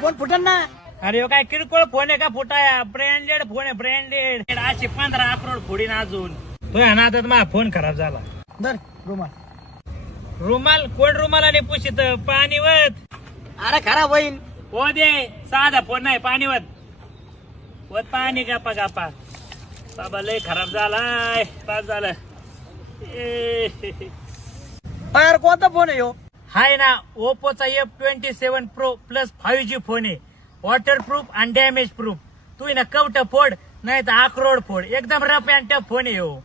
Phone फुटन ना. अरे काय किरकोळ फोन आहे का फुटाया? ब्रँडेड फोन आहे, ब्रँडेड. 15 करोड फोडीन अजून. तो ना आता माझा फोन खराब झाला. धर रुमाल. रुमाल कोण रुमालाने पुशीत? पाणी वत. अरे खराब होईल. हो दे, साधा फोन नाही, पाणी वत. वत पाणी गापा गापा. बाबा लय खराब झालाय. पास झालं. यार कोणता फोन आहे ह्यो? हाय ना, ओप्पोचा F27 Pro plus 5G phone आहे. वॉटरप्रूफ आणि डॅमेज प्रूफ. तू ना कवट फोड नाही तर आखरोड फोड. एकदम रफ अँड टफ फोन आहे हो.